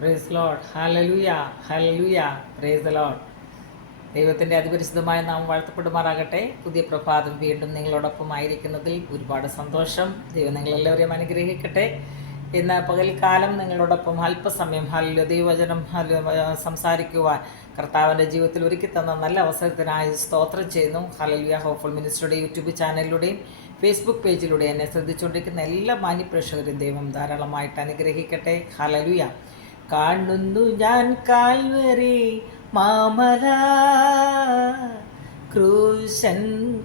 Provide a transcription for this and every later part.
Price lord. Hallelujah, hallelujah, praise the lord. ദൈവത്തിൻ്റെ അതിപരിശുദ്ധമായ നാമം വാഴ്ത്തപ്പെടുമാറാകട്ടെ. പുതിയ പ്രഭാതം വീണ്ടും നിങ്ങളോടൊപ്പം ആയിരിക്കുന്നതിൽ ഒരുപാട് സന്തോഷം. ദൈവം നിങ്ങളെല്ലാവരെയും അനുഗ്രഹിക്കട്ടെ. ഇന്ന് പകൽക്കാലം നിങ്ങളോടൊപ്പം അല്പസമയം ദൈവവചനം സംസാരിക്കുവാൻ കർത്താവിൻ്റെ ജീവിതത്തിൽ ഒരുക്കി തന്ന നല്ല അവസരത്തിനായി സ്തോത്രം ചെയ്യുന്നു. ഹല്ലേലൂയ. ഹോപ്പ്ഫുൾ മിനിസ്റ്ററുടെ യൂട്യൂബ് ചാനലിലൂടെയും ഫേസ്ബുക്ക് പേജിലൂടെ എന്നെ ശ്രദ്ധിച്ചുകൊണ്ടിരിക്കുന്ന എല്ലാ മാന്യപ്രേക്ഷകരും ദൈവം ധാരാളമായിട്ട് അനുഗ്രഹിക്കട്ടെ. ഹല്ലേലൂയ. കാണുന്നു ഞാൻ കാൽവരി മാമല, ക്രൂശൻ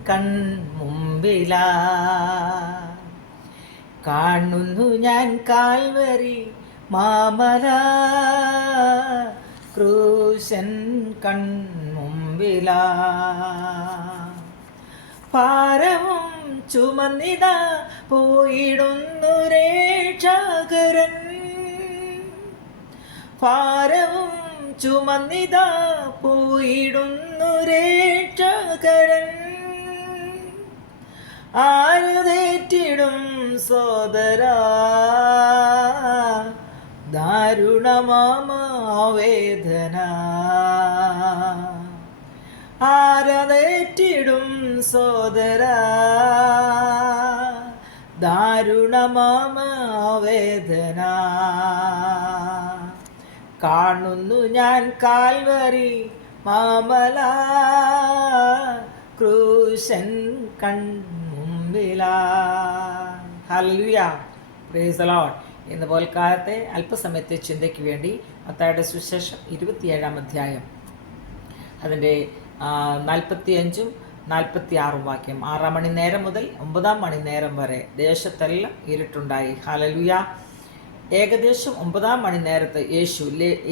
കൺമുമ്പിലാ. കാണുന്നു ഞാൻ കാൽവരി മാമല, ക്രൂശൻ കൺമുമ്പിലാ. ഭാരവും ചുമന്നിതാ പോയിടുന്നു രക്ഷകരൻ, ഭാരവും ചുമന്നിതാ പോയിടുന്നു രക്ഷകരൻ. ആരുതേറ്റിടും സോദരാ ദാരുണമാവേദന, ആരതേറ്റിടും സോദരാ ദാരുണമാവേദന. കാണുന്നു ഞാൻ കാൽവരി മാമല, ക്രൂശൻ കൺമുമ്പിലാ. Hallelujah, praise the lord. ഇന്ന് പോൽക്കാലത്തെ അല്പസമയത്തെ ചിന്തയ്ക്ക് വേണ്ടി മത്തായിയുടെ സുവിശേഷം 27-ാം അധ്യായം അതിൻ്റെ 45-ഉം 46-ഉം വാക്യം. 6 മണി നേരം മുതൽ 9 മണി നേരം വരെ ദേശത്തെല്ലാം ഇരുട്ടുണ്ടായി. ഹല്ലേലൂയ. ഏകദേശം 9 മണി നേരത്ത് യേശു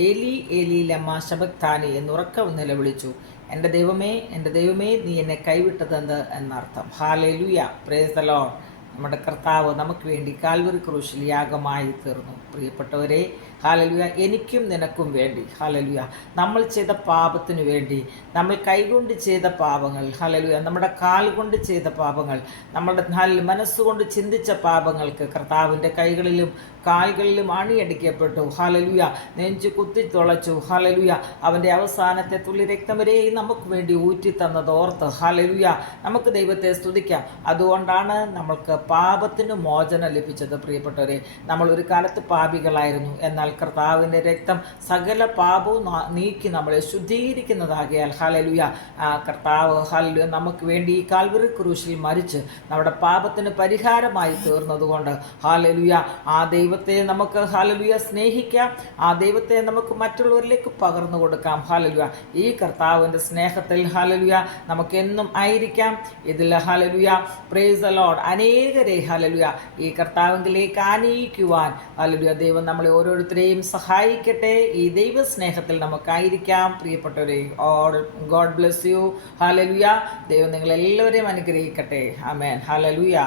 ഏലി ഏലി ലമ്മ ശബക്താനി എന്നുറക്കം നിലവിളിച്ചു. എൻ്റെ ദൈവമേ, എൻ്റെ ദൈവമേ, നീ എന്നെ കൈവിട്ടതെന്ത് എന്നർത്ഥം. Hallelujah, praise the Lord. നമ്മുടെ കർത്താവ് നമുക്ക് വേണ്ടി കാൽവരി ക്രൂശിൽ യാഗമായി തീർന്നു. പ്രിയപ്പെട്ടവരെ, ഹല്ലേലൂയ, എനിക്കും നിനക്കും വേണ്ടി. ഹല്ലേലൂയ, നമ്മൾ ചെയ്ത പാപത്തിനു വേണ്ടി, നമ്മൾ കൈകൊണ്ട് ചെയ്ത പാപങ്ങൾ, ഹല്ലേലൂയ, നമ്മുടെ കാൽ കൊണ്ട് ചെയ്ത പാപങ്ങൾ, നമ്മുടെ മനസ്സുകൊണ്ട് ചിന്തിച്ച പാപങ്ങൾക്ക് കർത്താവിൻ്റെ കൈകളിലും കാലുകളിലും അണിയടിക്കപ്പെട്ടു. ഹല്ലേലൂയ, നെഞ്ചു കുത്തിത്തുളച്ചു. ഹല്ലേലൂയ, അവൻ്റെ അവസാനത്തെ തുള്ളി രക്തം വരെയും നമുക്ക് വേണ്ടി ഊറ്റിത്തന്നത് ഓർത്ത് ഹല്ലേലൂയ നമുക്ക് ദൈവത്തെ സ്തുതിക്കാം. അതുകൊണ്ടാണ് നമ്മൾക്ക് പാപത്തിന് മോചനം ലഭിച്ചത്. പ്രിയപ്പെട്ടവരെ, നമ്മൾ ഒരു കാലത്ത് പാപികളായിരുന്നു, എന്നാൽ കർത്താവിൻ്റെ രക്തം സകല പാപവും നീക്കി നമ്മളെ ശുദ്ധീകരിക്കുന്നതാകിയാൽ ഹല്ലേലൂയ കർത്താവ് ഹല്ലേലൂയ നമുക്ക് വേണ്ടി ഈ കാൽവരി ക്രൂശിൽ മരിച്ച് നമ്മുടെ പാപത്തിന് പരിഹാരമായി തീർന്നതുകൊണ്ട് ഹല്ലേലൂയ ആ ദൈവത്തെ നമുക്ക് ഹല്ലേലൂയ സ്നേഹിക്കാം. ആ ദൈവത്തെ നമുക്ക് മറ്റുള്ളവരിലേക്ക് പകർന്നു കൊടുക്കാം. ഹല്ലേലൂയ, ഈ കർത്താവിൻ്റെ സ്നേഹത്തിൽ ഹല്ലേലൂയ നമുക്കെന്നും ആയിരിക്കാം. ഇതിൽ ഹല്ലേലൂയ പ്രൈസ് ദി ലോർഡ് അനേകരെ ഹല്ലേലൂയ ഈ കർത്താവിലേക്ക് ആനയിക്കുവാൻ ഹല്ലേലൂയ ദൈവം നമ്മളെ ഓരോരുത്തരെയും സഹായിക്കട്ടെ. ഈ ദൈവ സ്നേഹത്തിൽ നമുക്കായിരിക്കാം. പ്രിയപ്പെട്ടവരെ, ഗോഡ് ബ്ലെസ് യു. ഹല്ലേലൂയ, ദൈവം നിങ്ങളെല്ലാവരെയും അനുഗ്രഹിക്കട്ടെ. ആമേൻ. ഹല്ലേലൂയ.